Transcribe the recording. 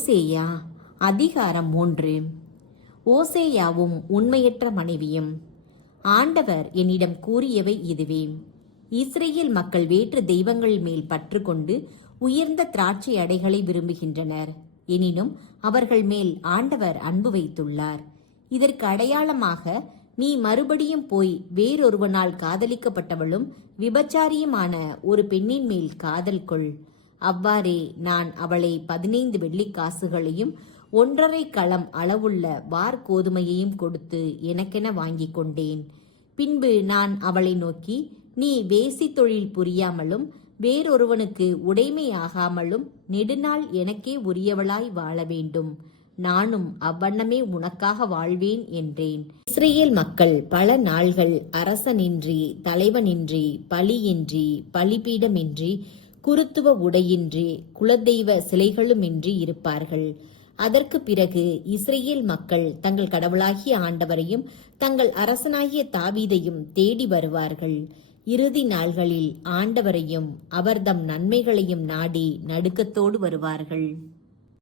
ஓசேயா அதிகாரம் 3. ஓசேயாவும் உண்மையற்ற மனைவியும். ஆண்டவர் என்னிடம் கூறியவை இதுவே: இஸ்ரேல் மக்கள் வேற்று தெய்வங்கள் மேல் பற்று கொண்டு உயர்ந்த திராட்சை அடைகளை விரும்புகின்றனர். எனினும் அவர்கள் மேல் ஆண்டவர் அன்பு வைத்துள்ளார். இதற்கு அடையாளமாக நீ மறுபடியும் போய் வேறொருவனால் காதலிக்கப்பட்டவளும் விபச்சாரியுமான ஒரு பெண்ணின் மேல் காதல் கொள். அவ்வாறே நான் அவளை 15 வெள்ளிக்காசுகளையும் 1.5 களம் அளவுள்ள வார்கோதுமையையும் கொடுத்து எனக்கென வாங்கிக் கொண்டேன். பின்பு நான் அவளை நோக்கி, நீ வேசி தொழில் புரியாமலும் வேறொருவனுக்கு உடைமையாகாமலும் நெடுநாள் எனக்கே உரியவளாய் வாழ வேண்டும். நானும் அவ்வண்ணமே உனக்காக வாழ்வேன் என்றேன். இஸ்ரேல் மக்கள் பல நாள்கள் அரசனின்றி, தலைவனின்றி, பலியின்றி, பலிபீடமின்றி, குருத்துவ உடையின்றி, குலதெய்வ சிலைகளுமின்றி இருப்பார்கள். அதற்கு பிறகு இஸ்ரேல் மக்கள் தங்கள் கடவுளாகிய ஆண்டவரையும் தங்கள் அரசனாகிய தாவீதையும் தேடி வருவார்கள். இறுதி நாள்களில் ஆண்டவரையும் அவர்தம் நன்மைகளையும் நாடி நடுக்கத்தோடு வருவார்கள்.